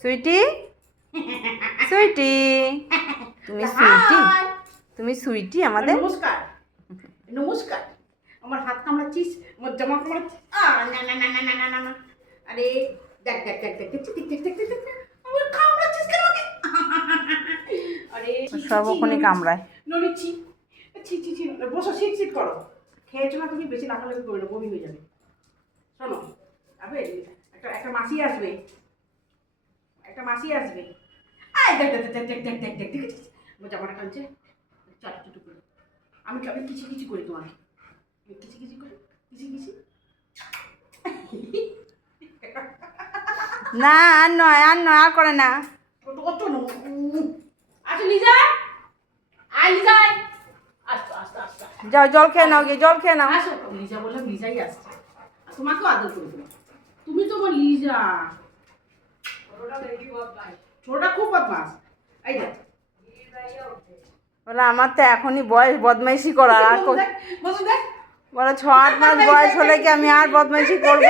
সুইটি? সুইটি? তুমি সুইটি? তুমি সুইটি আমাদের? নমস্কার। নমস্কার। আমার হাত কামড়াচ্ছিস? আমার জামা কামড়াচ্ছিস? না না না না না না না আরে দেখ দেখ দেখ দেখ দেখ দেখ দেখ দেখ দেখ আমার কামড়াচ্ছিস কেন আরে কামড়ায়। নড়িচ্ছি ছি ছি ছি বসো সিট সিট করো। খেয়েছো না তুমি? বেশি লাফালাফি করো না বমি হয়ে যাবে। শোনো আবে একটা একটা মাসি আসবে। একটা মাসি আসবে। আয় দেখ দেখ দেখ দেখ দেখ দেখ দেখ দেখ জামাটা টানছে। চাটু চুটু করে আমি আমি কিছু কিছু করি তোমাকে। কিছু কিছু করি? কিছু কিছু? না আর নয় আর নয় আর করে না। কত কত আচ্ছা লিজা আয় লিজা যাও জল খেয়ে নাও গিয়ে জল খেয়ে নাও। আসো লিজা বললাম লিজাই আসছে। তোমাকেও আদর করে দেবো তুমি তো আমার লিজা ছোটটা খুব বদমাস এই দেখ বলে আমার তো এখনই বয়স বদমাইশি করার আর বলে ছ আট মাস বয়স হলে কি আমি আর বদমাইশি করব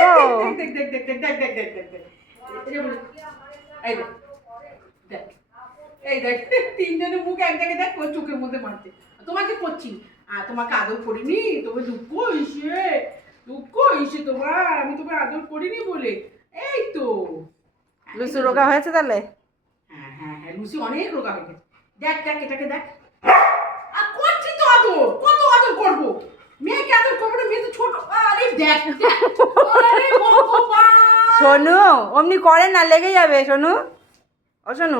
এই দেখ তিনজনের মুখ এক জায়গায় দেখ ওর চোখের মধ্যে মারছে তোমাকে করছি আর তোমাকে আদর করিনি তোমার দুঃখ হইছে দুঃখ হইছে তোমার আমি তোমার আদর করিনি বলে এই তো লুচু রোগা হয়েছে তাহলে? হ্যাঁ হ্যাঁ হ্যাঁ লুসি অনেক রোগা হয়ে গেছে। দেখ দেখ এটাকে দেখ। আর করছি তো আদর কত আদর করব? মেয়েকে আদর করব না মেয়ে তো ছোট। আরে দেখ সোনু অমনি করে না লেগে যাবে সোনু। ও সোনু।